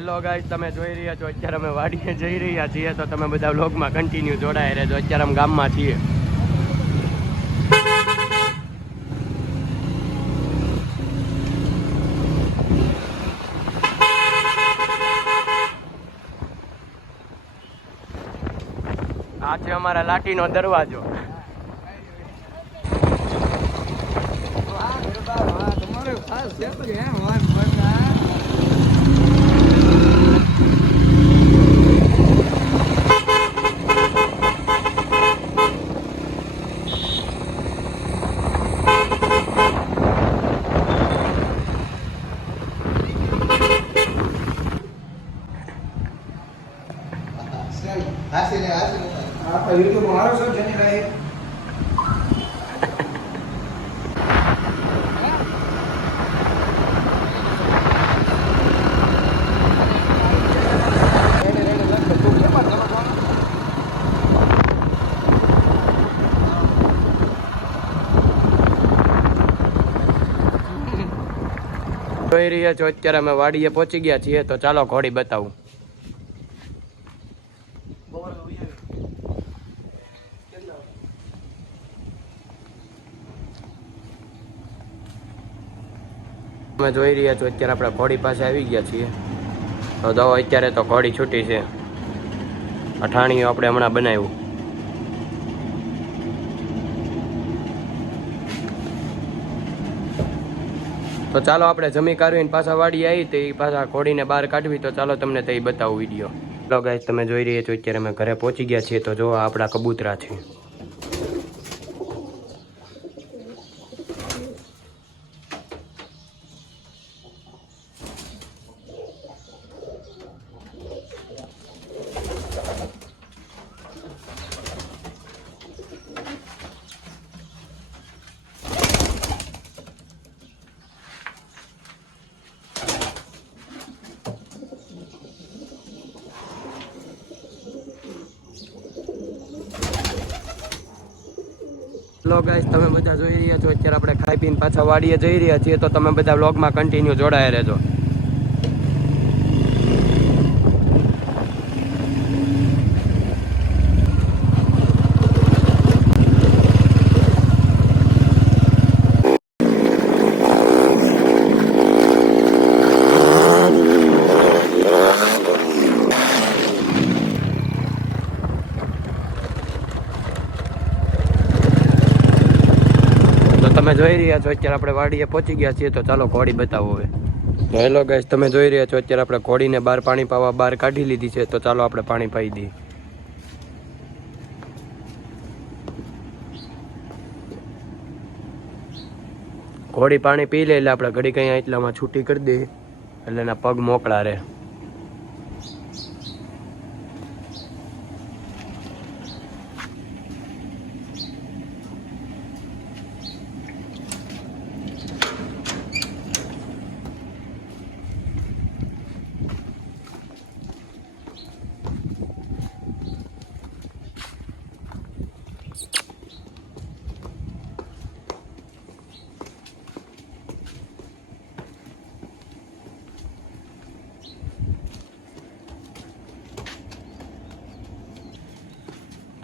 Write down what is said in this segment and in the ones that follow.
Hello guys તમે જોઈ રહ્યા છો, અત્યારે અમે વાડીએ જઈ રહ્યા છીએ, તો તમે બધા વ્લોગમાં કન્ટિન્યુ જોડાઈ રહેજો. અત્યારે અમે ગામમાં છીએ. આ છે અમારા લાટીનો દરવાજો. હાસીને આ યુટ્યુબ મારો છો જેની લાઈક જોઈ રહ્યા છો, અત્યારે અમે વાડીએ પહોંચી ગયા છીએ, તો ચાલો ઘોડી બતાવું. અમે જોઈ રહ્યા છો, અત્યારે આપણે ઘોડી પાસે આવી ગયા છીએ. તો દવા અત્યારે તો ઘોડી છૂટી છે. અઠાણીઓ આપણે હમણાં બનાવ્યું. તો ચાલો આપણે જમી કાઢવીને પાછા વાડી આવી તો એ પાછા ઘોડીને બહાર કાઢવી. તો ચાલો તમને તે બતાવું વીડિયો. ગાઈસ તમે જોઈ રહ્યા છો, અત્યારે અમે ઘરે પહોંચી ગયા છીએ. તો જો આપણા કબૂતરા છે. હેલો ગાઈસ તમે બધા જોઈ રહ્યા છો? અત્યારે આપણે ખાઈ પીને પાછા વાડીએ જઈ રહ્યા છીએ, તો તમે બધા વ્લોગમાં કન્ટિન્યુ જોડાયા રહેજો. તમે જોઈ રહ્યા છો, અત્યારે આપણે વાડીએ પહોંચી ગયા છીએ, તો ચાલો ઘોડી બતાવો હવે. હેલો ગાઈસ તમે જોઈ રહ્યા છો, અત્યારે આપણે ઘોડીને બહાર પાણી પાવા બહાર કાઢી લીધી છે, તો ચાલો આપણે પાણી પાઈ દઈએ. ઘોડી પાણી પી લે એટલે આપણે ઘડી કંઈ એટલામાં છૂટી કરી દઈએ, એટલે એના પગ મોકળા રહે.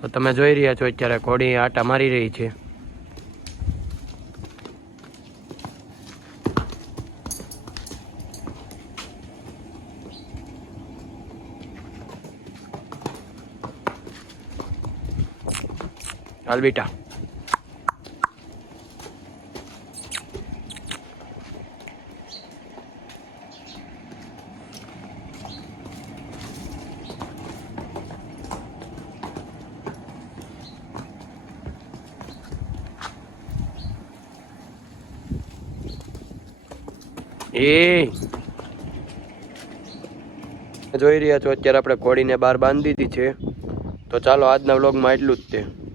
તો તમે જોઈ રહ્યા છો અત્યારે ઘોડી આટા મારી રહી છે. હાલ બેટા. એ. જોઈ રહ્યા છો, અત્યારે આપણે ઘોડીને બહાર બાંધી દીધી છે. તો ચાલો, આજના વ્લોગમાં એટલું જ તે.